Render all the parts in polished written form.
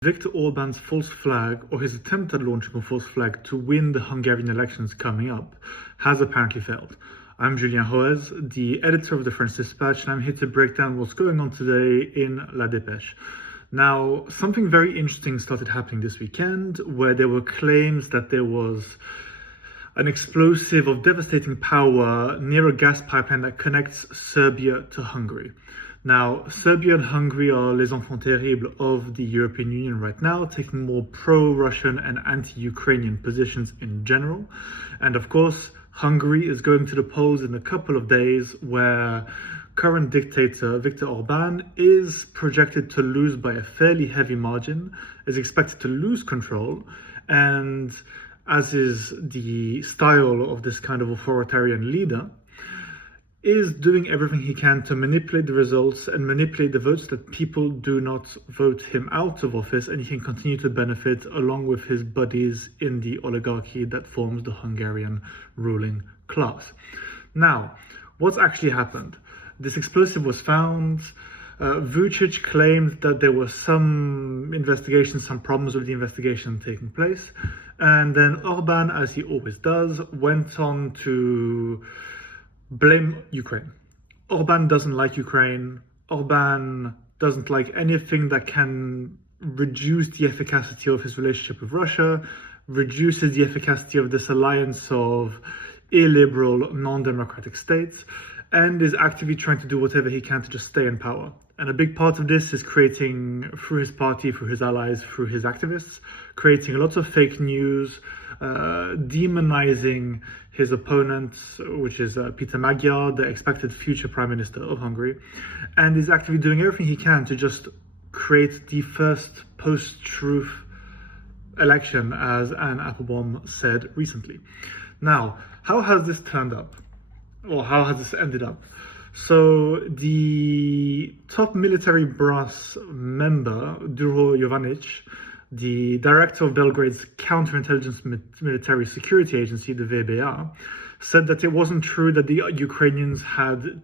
Viktor Orbans false flag, or his attempt at launching a false flag to win the Hungarian elections coming up, has apparently failed. I'm Julien Roez, the editor of the French Dispatch, and I'm here to break down what's going on today in La Dépêche. Now, something very interesting started happening this weekend, where there were claims that there was an explosive of devastating power near a gas pipeline that connects Serbia to Hungary. Now, Serbia and Hungary are les enfants terribles of the European Union right now, taking more pro-Russian and anti-Ukrainian positions in general. And of course, Hungary is going to the polls in a couple of days, where current dictator Viktor Orbans is projected to lose by a fairly heavy margin, is expected to lose control, and as is the style of this kind of authoritarian leader, is doing everything he can to manipulate the results and manipulate the votes that people do not vote him out of office, and he can continue to benefit along with his buddies in the oligarchy that forms the Hungarian ruling class. Now, what's actually happened? This explosive was found. Vucic claimed that there was some investigation, some problems with the investigation taking place. And then Orban, as he always does, went on to blame Ukraine. Orban doesn't like Ukraine. Orban doesn't like anything that can reduce the efficacy of his relationship with Russia, reduces the efficacy of this alliance of illiberal, non-democratic states, and is actively trying to do whatever he can to just stay in power. And a big part of this is creating, through his party, through his allies, through his activists, creating lots of fake news, demonizing his opponent, which is Peter Magyar, the expected future prime minister of Hungary, and is actively doing everything he can to just create the first post-truth election, as Anne Applebaum said recently. Now, how has this turned up? Or how has this ended up? So the top military brass member, Duro Jovanic, the director of Belgrade's counterintelligence military security agency, the VBA, said that it wasn't true that the Ukrainians had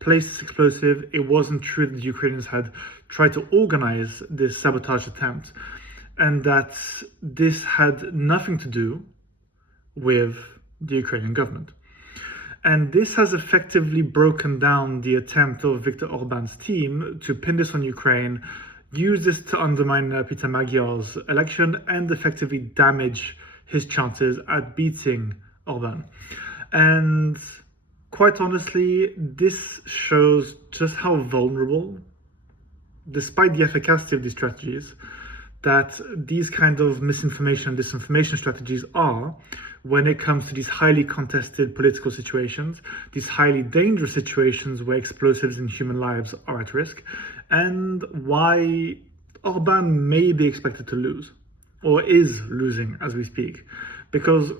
placed this explosive. It wasn't true that the Ukrainians had tried to organize this sabotage attempt, and that this had nothing to do with the Ukrainian government. And this has effectively broken down the attempt of Viktor Orbán's team to pin this on Ukraine, use this to undermine Peter Magyar's election, and effectively damage his chances at beating Orbán. And quite honestly, this shows just how vulnerable, despite the efficacy of these strategies, that these kind of misinformation and disinformation strategies are when it comes to these highly contested political situations, these highly dangerous situations where explosives in human lives are at risk, and why Orbán may be expected to lose, or is losing as we speak. Because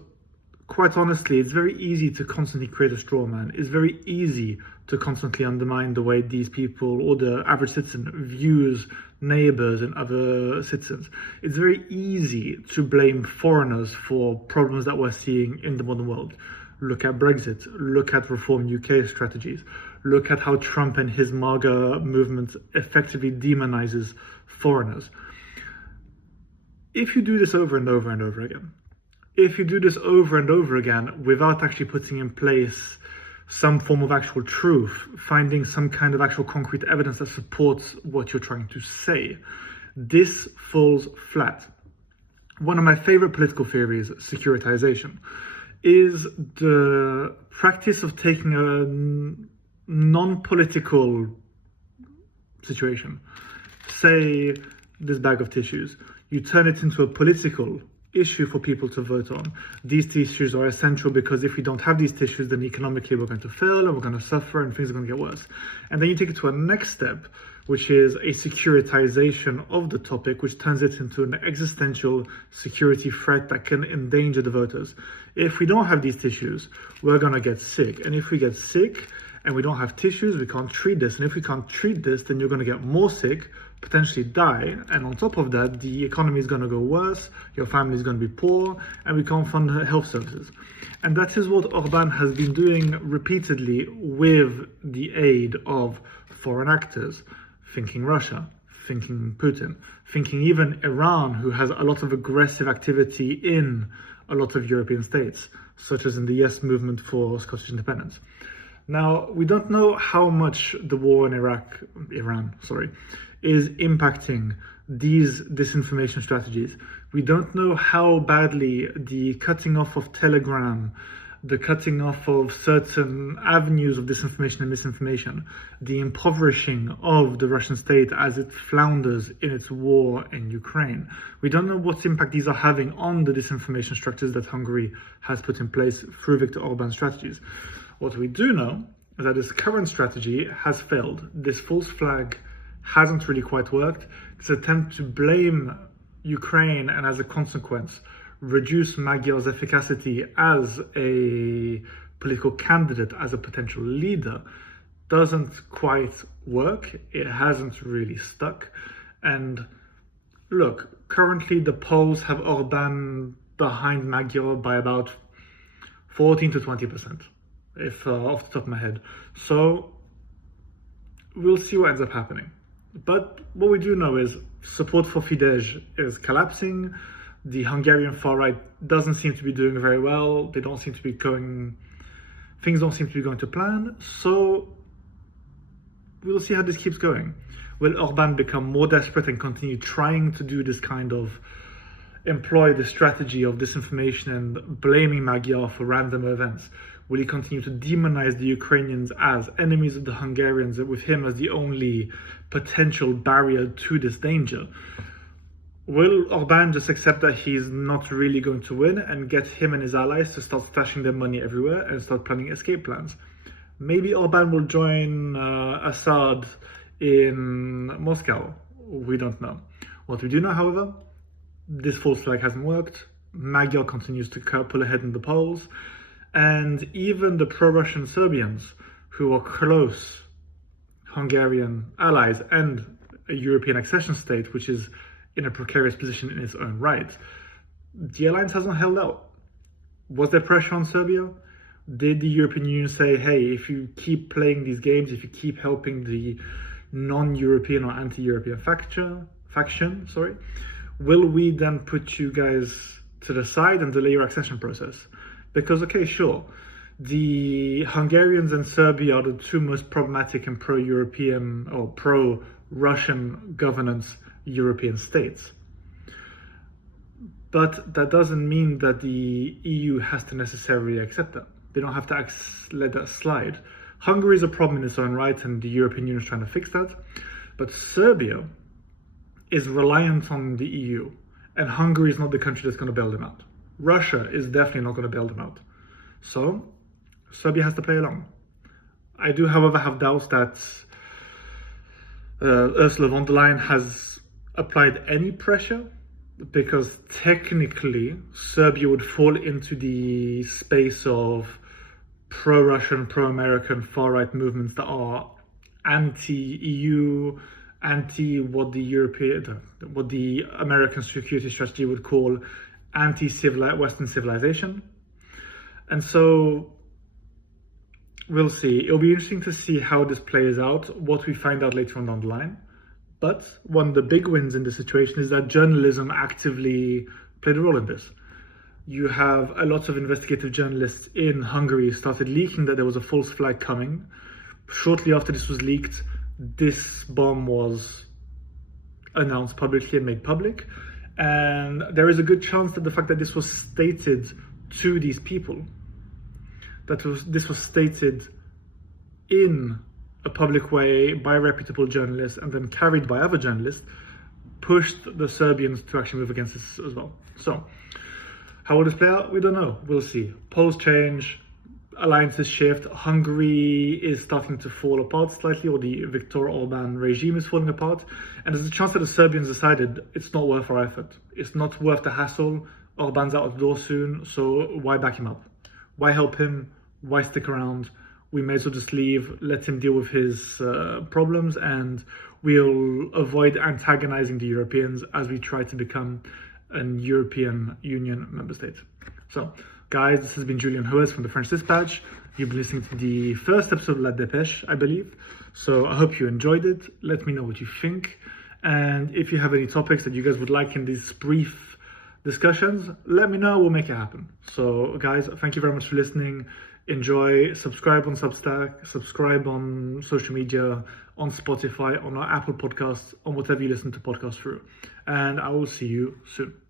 quite honestly, it's very easy to constantly create a straw man. It's very easy to constantly undermine the way these people, or the average citizen, views neighbors and other citizens. It's very easy to blame foreigners for problems that we're seeing in the modern world. Look at Brexit, look at Reform UK strategies, look at how Trump and his MAGA movement effectively demonizes foreigners. If you do this over and over and over again, if you do this over and over again without actually putting in place some form of actual truth, finding some kind of actual concrete evidence that supports what you're trying to say, this falls flat. One of my favorite political theories, securitization, is the practice of taking a non-political situation, say this bag of tissues, you turn it into a political issue for people to vote on. These tissues are essential because if we don't have these tissues, then economically we're going to fail and we're going to suffer and things are going to get worse. And then you take it to a next step, which is a securitization of the topic, which turns it into an existential security threat that can endanger the voters. If we don't have these tissues, we're going to get sick. And if we get sick and we don't have tissues, we can't treat this. And if we can't treat this, then you're going to get more sick, potentially die, and on top of that, the economy is going to go worse, your family is going to be poor, and we can't fund health services. And that is what Orbán has been doing repeatedly with the aid of foreign actors, thinking Russia, thinking Putin, thinking even Iran, who has a lot of aggressive activity in a lot of European states, such as in the Yes movement for Scottish independence. Now, we don't know how much the war in Iran, is impacting these disinformation strategies. We don't know how badly the cutting off of Telegram, the cutting off of certain avenues of disinformation and misinformation, the impoverishing of the Russian state as it flounders in its war in Ukraine. We don't know what impact these are having on the disinformation structures that Hungary has put in place through Viktor Orbans strategies. What we do know is that this current strategy has failed. This false flag hasn't really quite worked. This attempt to blame Ukraine and, as a consequence, reduce Magyar's efficacy as a political candidate, as a potential leader, doesn't quite work. It hasn't really stuck. And look, currently the polls have Orban behind Magyar by about 14 to 20%, if off the top of my head. So we'll see what ends up happening. But what we do know is support for Fidesz is collapsing. The Hungarian far right doesn't seem to be doing very well. Things don't seem to be going to plan. So we'll see how this keeps going. Will Orban become more desperate and continue trying to do this kind of employ the strategy of disinformation and blaming Magyar for random events? Will he continue to demonize the Ukrainians as enemies of the Hungarians, with him as the only potential barrier to this danger? Will Orban just accept that he's not really going to win and get him and his allies to start stashing their money everywhere and start planning escape plans? Maybe Orban will join Assad in Moscow. We don't know. What we do know, however, this false flag hasn't worked. Magyar continues to pull ahead in the polls. And even the pro-Russian Serbians, who are close Hungarian allies and a European accession state, which is in a precarious position in its own right, the alliance hasn't held out. Was there pressure on Serbia? Did the European Union say, hey, if you keep playing these games, if you keep helping the non-European or anti-European faction, will we then put you guys to the side and delay your accession process? Because, okay, sure, the Hungarians and Serbia are the two most problematic and pro-European or pro-Russian governance European states. But that doesn't mean that the EU has to necessarily accept that. They don't have to let that slide. Hungary is a problem in its own right, and the European Union is trying to fix that. But Serbia is reliant on the EU, and Hungary is not the country that's going to bail them out. Russia is definitely not going to bail them out. So Serbia has to play along. I do, however, have doubts that Ursula von der Leyen has applied any pressure, because technically Serbia would fall into the space of pro-Russian, pro-American far-right movements that are anti-EU, anti what the American security strategy would call anti-Western civilization. And so we'll see. It'll be interesting to see how this plays out, what we find out later on down the line. But one of the big wins in this situation is that journalism actively played a role in this. You have a lot of investigative journalists in Hungary started leaking that there was a false flag coming. Shortly after this was leaked, this bomb was announced publicly and made public. And there is a good chance that the fact that this was stated to these people, this was stated in a public way by reputable journalists and then carried by other journalists, pushed the Serbians to actually move against this as well. So, how will this play out? We don't know. We'll see. Polls change, alliances shift. Hungary is starting to fall apart slightly, or the Viktor Orban regime is falling apart. And there's a chance that the Serbians decided it's not worth our effort. It's not worth the hassle. Orban's out of the door soon, so why back him up? Why help him? Why stick around? We may as well just leave, let him deal with his problems, and we'll avoid antagonizing the Europeans as we try to become an European Union member state. So, guys, this has been Julian Hues from the French Dispatch. You've been listening to the first episode of La Dépêche, I believe. So I hope you enjoyed it. Let me know what you think. And if you have any topics that you guys would like in these brief discussions, let me know. We'll make it happen. So guys, thank you very much for listening. Enjoy. Subscribe on Substack, subscribe on social media, on Spotify, on our Apple podcasts, on whatever you listen to podcasts through. And I will see you soon.